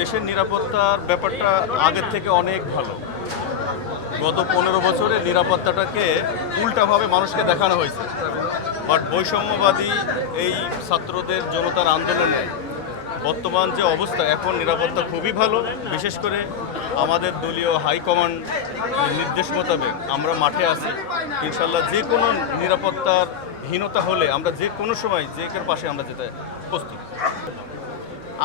দেশের নিরাপত্তার ব্যাপারটা আগের থেকে অনেক ভালো। গত পনেরো বছরে নিরাপত্তাটাকে উল্টাভাবে মানুষকে দেখানো হয়েছে। বাট বৈষম্যবাদী এই ছাত্রদের জনতার আন্দোলনে বর্তমান যে অবস্থা, এখন নিরাপত্তা খুবই ভালো। বিশেষ করে আমাদের দলীয় হাইকমান্ড নির্দেশ মোতাবেক আমরা মাঠে আছি। ইনশাল্লাহ যে কোনো নিরাপত্তার হীনতা হলে আমরা যে কোনো সময় যে কের পাশে আমরা যেতে প্রস্তুত।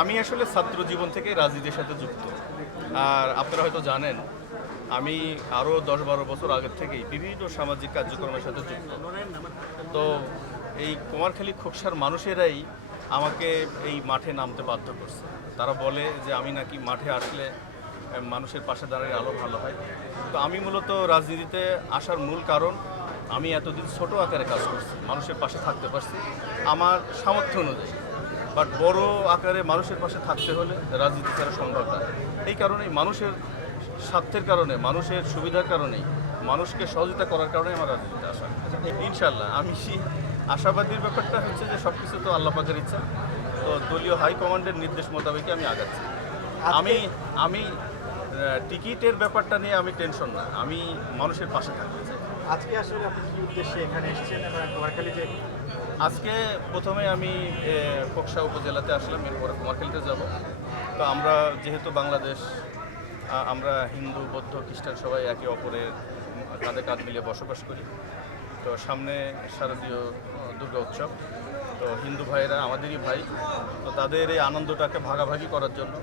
আমি আসলে ছাত্র জীবন থেকে রাজনীতির সাথে যুক্ত। আর আপনারা হয়তো জানেন, আমি আরও দশ বারো বছর আগের থেকেই বিভিন্ন সামাজিক কার্যক্রমের সাথে যুক্ত। তো এই কুমারখালী খোকসার মানুষেরাই আমাকে এই মাঠে নামতে বাধ্য করছে। তারা বলে যে, আমি নাকি মাঠে আসলে মানুষের পাশে দাঁড়িয়ে আলো ভালো হয়। তো আমি মূলত রাজনীতিতে আসার মূল কারণ, আমি এতদিন ছোট আকারে কাজ করছি, মানুষের পাশে থাকতে পারছি। আমার সামর্থ্য অনুযায়ী। বাট বড় আকারে মানুষের পাশে থাকতে হলে রাজনীতি ছাড়া সম্ভব না। এই কারণেই মানুষের স্বার্থের কারণে মানুষের সুবিধার কারণেই মানুষকে সহযোগিতা করার কারণে আমার রাজনীতিতে আসা। ইনশাল্লাহ আমি আশাবাদীর ব্যাপারটা হচ্ছে যে সব কিছু তো আল্লাহ পাকের ইচ্ছা। তো দলীয় হাইকমান্ডের নির্দেশ মোতাবেকই আমি আগাচ্ছি। আমি আমি টিকিটের ব্যাপারটা নিয়ে আমি টেনশন না। আমি মানুষের পাশে থাকতে চাই। আজকে আসলে আপনি কি উদ্দেশ্যে এখানে এসেছেন কুমারখালী যে আজকে প্রথমে আমি এ, খোকসা উপজেলাতে আসলাম এরপরে কুমারখালীতে যাব। তো আমরা যেহেতু বাংলাদেশ আমরা হিন্দু বৌদ্ধ খ্রিস্টান সবাই একে অপরের কাঁধে কাঁধ মিলিয়ে বসবাস করি। তো সামনে শারদীয় দুর্গা উৎসব। তো হিন্দু ভাইয়েরা আমাদেরই ভাই তো তাদের এই আনন্দটাকে ভাগাভাগি করার জন্য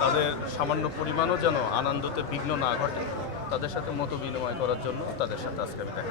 তাদের সামান্য পরিমাণও যেন আনন্দতে বিঘ্ন না ঘটে। তাদের সাথে মত বিনিময় করার জন্য তাদের সাথে আজকে আমি দেখা